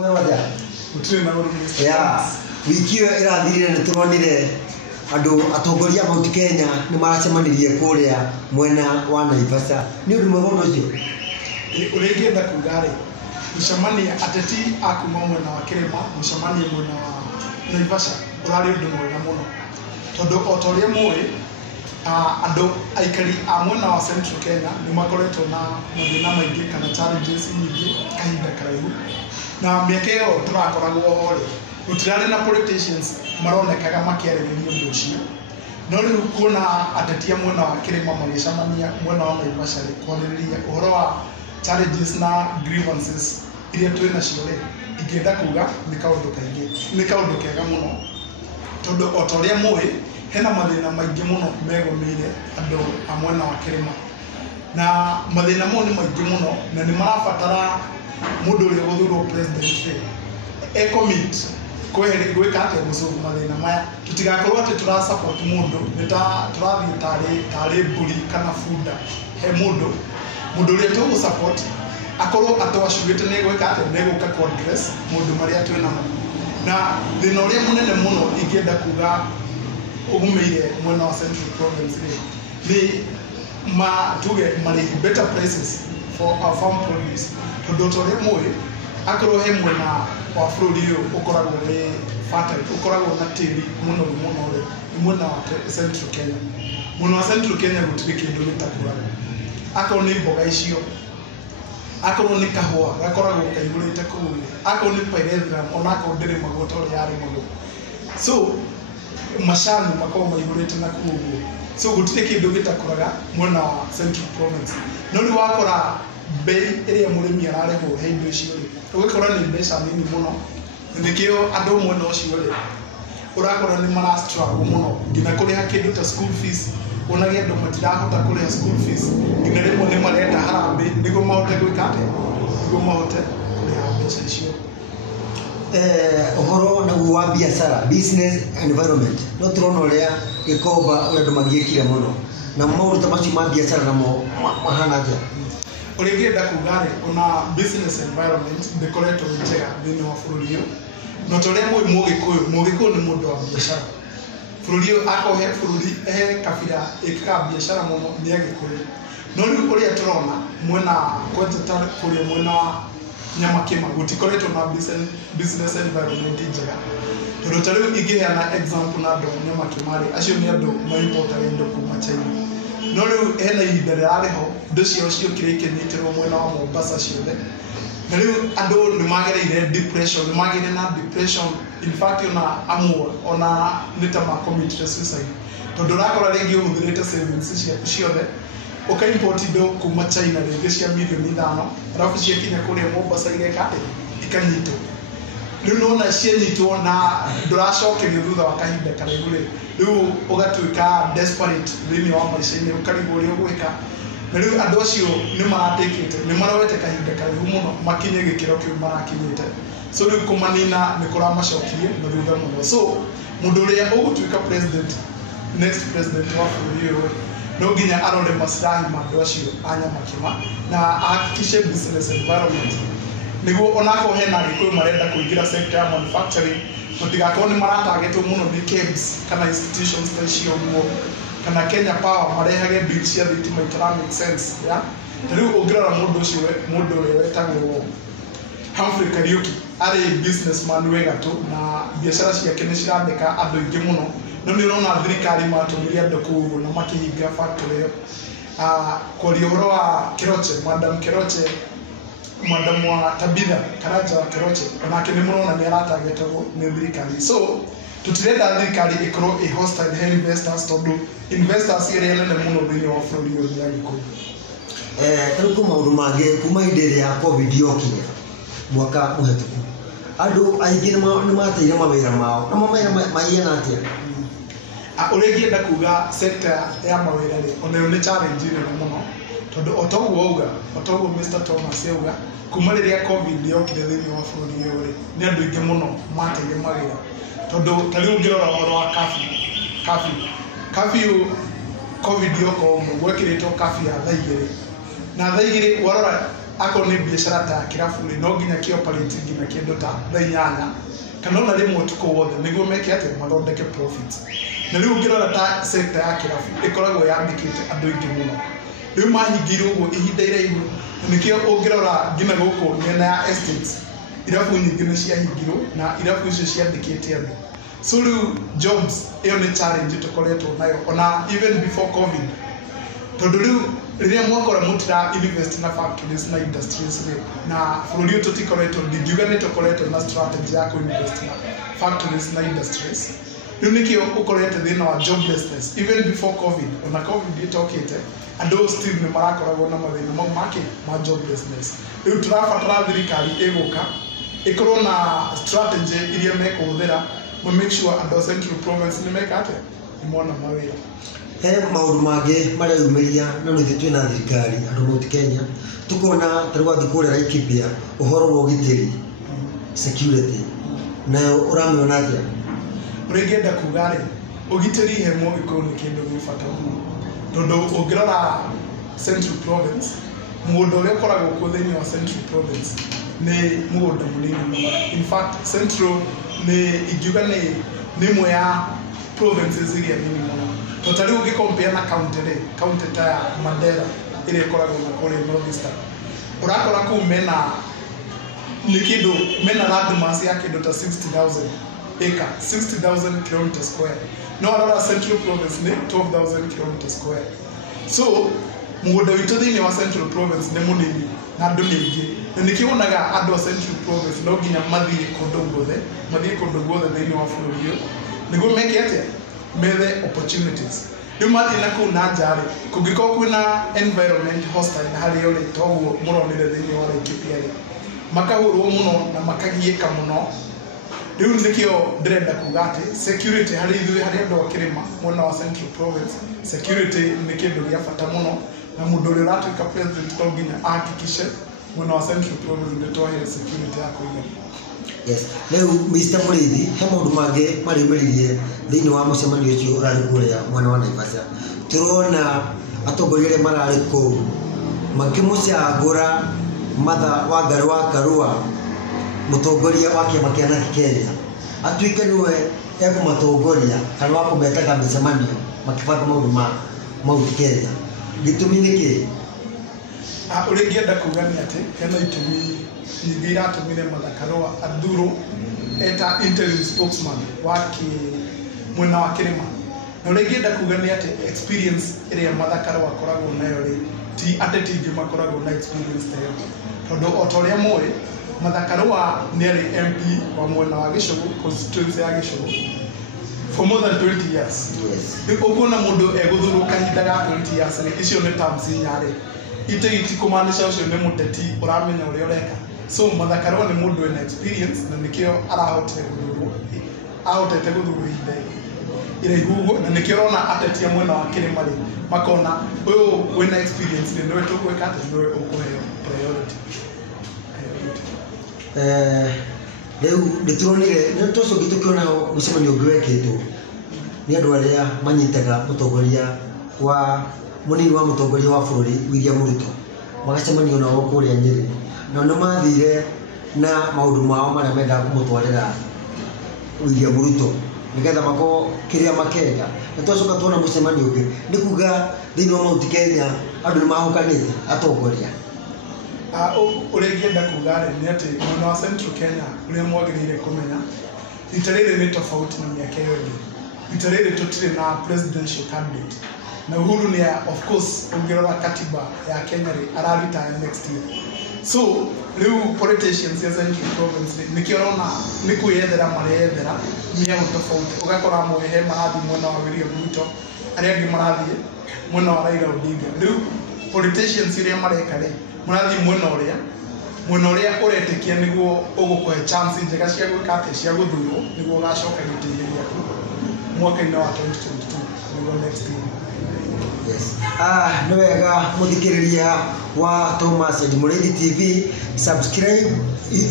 Wewe Utire na uru minister. ya wiki irathirire ni turonire andu atongoria Mount Kenya ni maracemanirie kuria mwena wa Naivasha ni undu mwega ucio Uringienda kugari mcemania ateti akuma mwena wa Kirima mcemania mwena wa Naivasha urari undu mwega muno tondu otoria muwi andu aikari a mwena wa Central Kenya ni makoretwo na mathina maingi kana challenges nyingi kahinda karaihu na miaka iyo turakoragwo hori gutirari na politicians maronekaga makiarĩrĩria ũndũ ũcio no rĩu kuona ateti a mwena wa Kirima magĩcemania mwena wa Naivasha kwarĩrĩria ũhoro wa challenges na grievances iria twĩ nacio rĩ ingĩenda kuga nĩ kaũndũ kega mũno tondu otoria muwi hena mathina maingi muno megũmĩire andũ a mwena wa Kirima na mathina mau nĩ maingi muno na nĩ marabatara mundu ũrĩa gũthurwo president commit gwĩka atĩa gũsolve mathina maya tutigakorwo atĩ turasupport mundu nĩ turathiĩ tarĩ mbũri kana bunda he mundu ũrĩa tũgũsupport akorwo atwacugĩte nĩ gwĩka atĩa nĩ gũka congress mundu marĩa twĩ namo na thĩna ũrĩa mũnene mũno ingĩenda kuga ũgũmĩire mwena wa Central Province nĩ tuge marĩhi better prices for our farm produce tondu ũtorĩa muwi akorwo he mwena wa bũrũri ũyũ ũkoragwo wĩ fertile ũkoragwo na tĩri mũnoru mũno rĩ nĩ mwena wa Central Kenya mwena wa Central Kenya gũtirĩ kĩndũ gĩtakũraga akorwo nĩ mboga icio akorwo nĩ kahũa gakoragwo kaihũrĩte kũu akorwo nĩ pyrethrum onakorwo ndĩrĩmagwo ta ũrĩa yarĩmagwo so macani makorwo maihũrĩte na kũu ũguo so gũtirĩ kĩndũ gĩtakũraga mwena wa Central Province no rĩu wakora bei ĩrĩa mũrĩmi ararĩhwo he indo icio rĩ ũgĩkora nĩ mbeca nini mũno nĩkĩo andũ mwena ũcio rĩ ũrakora nĩ mara-struggle mũno nginya kũrĩha kĩndũ ta school fees onage andũ matirahota kũrĩha school fees nginya rĩmwe nĩ marenda harambĩ nĩguo mahote gwĩka atĩa nĩguo mahote kũrĩha mbeca icio ũhoro naguo wa biacara business environment no tũrona ũrĩa Gĩkomba ũrĩa andũ magĩkire mũno na maũndũ ta macio ma biacara namo mahana atĩa ũrĩngĩenda kuga rĩ ona business environment ndĩkoretwo njega thĩinĩ wa bũrũri ũyũ no torĩa mũgĩkũyũ nĩ mũndũ wa biacara bũrũri ũyũ akohe bũrũri he kabira ĩkaga biacara mũno nĩ Agĩkũyũ no rĩu ũrĩa tũrona mwena kwanja kũrĩa mwena wa Nyamakĩma gũtikoretwo na business environment njega tondũ ta rĩu ingĩheana example na andũ a Nyamakĩma rĩ acio nĩ andũ maimportaga indo kuma China no rĩu hena ihinda rĩrarĩho indo ciao ciokire ikĩnyitĩrwo mwena wa Mombasa ciothe na rĩu andũ nĩ magereire depression nĩ magĩire na depression in fact ona amwe ona nĩ ta commit suicide tondũ ũrakora rĩngĩ ũhũthĩrĩte savings ciaku ciothe ũka-import indo kuma China rĩngĩ cia mirioni 5 arabu ciakinya kũrĩa Mombasa igeka ikanyitwo rĩu nona cianyitwo na ndũracokerio thutha wa kahinda karaihu rĩu ũgatuĩka desperate thĩinĩ wa maica-inĩ ũkarigwo ũrĩa ũgwĩka na rĩu andũ acio nĩ maratĩkĩte nĩ maroete kahinda karaihu mũno makinye gĩkĩro kĩu marakinyĩte so rĩu kũmanina nĩ kũramacokirie na thutha mũno so mũndũ ũrĩa ũgũtuĩka next president wa bũrũri ũyũ no nginya arore maslahi ma andũ acio a Nyamakĩma na ahakikishe business environment nĩguo onakorwo hena Agĩkũyũ marenda kũingĩra sector ya manufacturing gũtigakorwo nĩ maratargetwo mũno nĩ KEBS kana institutions ta icio ũguo kana Kenya Power marehage bill cia thitima itara make sense ya rĩu ũngĩrora mũndũ ũrĩa wetagwo Humphrey Kariuki arĩ businessman wega tu na biacara ciake nĩ cirandĩka andũ aingĩ mũno no nĩ ũrona thirikari matũmire andũ kũu na makĩhinga factory ĩyo kwaria ũhoro wa Keroche madam wa Tabitha Karanja wa Keroche onake nĩ mũrona nĩ aratargetwo nĩ thirikari so tutirenda thirikari ĩkorwo ĩ hostile he investors tondũ investors ĩrĩa nene mũno thĩinĩ wa bũrũri ũyũ nĩ Agĩkũyũ tarĩu kwĩ maũndũ mangĩ kuma hĩndĩ ĩrĩa COVID yokire mwaka mũhetũku andũ aingĩ nĩ mateire mawĩra mao na mawĩra maigana atĩa ũrĩa ingĩenda kuga sector ya mawĩra rĩ onayo nĩ challenge nene mũno tondu otoguo Mr. Thomas yauga kuma rĩrĩa COVID yokire thĩinĩ wa bũrũri ũyũ rĩ nĩ andũ aingĩ mũno mateire mawĩra tondu tarĩu ũngĩrora ũhoro wa curfew COVID yoko ũguo gwekĩrĩtwo curfew ya thaa 2 na thaa 2 warora ako ni biashara ta kirafu ni no nginya ki operate nginya kindu ta thainyanya kana ona rimwe tuko wothe niguo meke ate mathondeke profit na riu ngirora ta sector ya kirafu ikoragwo yandikite andu ingi muno riu mahingirwo guo ihinda iraihu nikio ungirora nginya guku miena ya estates irafu nyingi ni ciahingirwo na irafu icio ciandikite andu so riu jobs iyo ni challenge tukoretwo nayo ona even before covid tondu riu riria mwakora mutira invest na factories na industries na bururi tutikoretwo ndigiuga ni tukoretwo na strategy ya invest na factories na industries riu nikio ukorete thina wa joblessness even before covid ona covid itokite andu still ni marakoragwo na mathina mau ma joblessness riu turabatara thirikari iguka ikorwo na strategy iria mekuhuthira ma make sure andu Central Province ni mekate imona mawira he maundu mangi maraumiria na no thitwe na thirikari andu moti Kenya tukona tarwa thikure Laikipia uhoro wa ugitiri security na uramiona atia urengenda kugari ugitiri he mo ikoni kindu gifata muno tondu ungirora Central Province mundu uria koragwo ku thini wa Central Province ni mugunda munini muno in fact Central ni igiuga ni mwe ya provinces iria nini muno totally ugicompare na county ta Mandera ile koragwo na kore Northeastern urakora ku mena ni kindu mena land mass ya kindu ta 60,000 acre 60,000 km square no arora Central Province ni 12,000 km square so mugunda witu thini wa Central Province ni munini na andu ningi na nikionaga andu Central Province no nginya mathie kundu guothe thini wa bururi uyu niguo meke atia methe opportunities nimati na ku na njari kungiko kwina environment hostile hari uri toguo muronire thini wa Laikipia makahurwo muno na makagieka muno riu nikio ndrenda kugati security hari ithui hari andu akirima mwena wa Central Province security ni kindu gia bata muno na mundu uri ratuika president to nginya ahakikishe mwena wa Central Province ni twahe security ya kuiga. Yes. Leo Mr. Murithi he maundu mangi mariumiririe thini wa mucemanio ucio urari kuria mwana wa Naivasha turona atongoria marari ku makimucagura Martha Wangari wa Karua mutongoria wa kiama kia Kenya atuike niwe ekumatongoria kana wa kumetaga micemanio makibanga maundu ma Kenya gitumi niki uringienda kuga ni ati hena itumi nyingi iratumire Martha Karua athuro eta interim spokesman waki mwena wa kirima na uringienda kuga ni ati experience iria Martha Karua akoragwo nayo ri ti ateti ingi makoragwo na experience tayo tondu otoria moe Martha Karua ni ari MP wa mwena wa Gicugu constituency ya Gicugu for more than 20 years. Yes. Ukuna mundu eguthurwo kahinda ga 20 years ri icio ni terms nyari ite kumanisha ucio ni muteti uramenya uria ureka so Martha Karua ni mundu ena experience na nikio arahotete guthurwo ihinda iraihu na nikio rona ateti mwena wa kirima ri makona uyu wina experience ni niwe tukweka ati niwe ukuheo priority. Leu ndituronire nituco gitukiona mucemanio ngweketwo ni andu aria manyitaga mutongoria wa munini wa mutongoria wa bururi William Ruto magacemanio nao kuria Nyeri na no mathire na maundu mao maria menda kumutwarira William Ruto nigetha mako kiria makega nitucoka tuona mucemanio ungi nikuga thini wa Mount Kenya andu mahukanite atongoria uringienda kugari ni ati mwena wa Central Kenya uria mwagirire kumenya itarire ni tofauti na miaka iyo ingi itarire tutire na presidential candidate na Uhuru ni of course ungirora katiba ya Kenya ri araretire next year so riu politicians ya Central Province nikiorona ni kuyethera marethera miago tofauti ugakora mwehe marathi mwena wa William Ruto aria angi marathi mwena wa Raila Odinga riu politicians iria mareka ri murathi mwena uria uretikia niguo ugukuhe chance njega cia gwika ati cia guthurwo niguo ugacoka gitiriria ku mwaka-ini wa 2022 niguo next year. Yes. Ni wega muthikiriria wa Thomas Murithi TV subscribe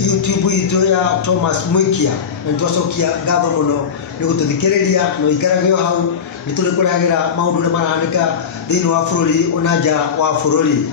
YouTube itu ya Thomas Muikia na twacokia ngatho muno ni gututhikiriria no ikarage hau ni turi kuragira maundu ni marahaneka thini wa bururi ona nja wa bururi.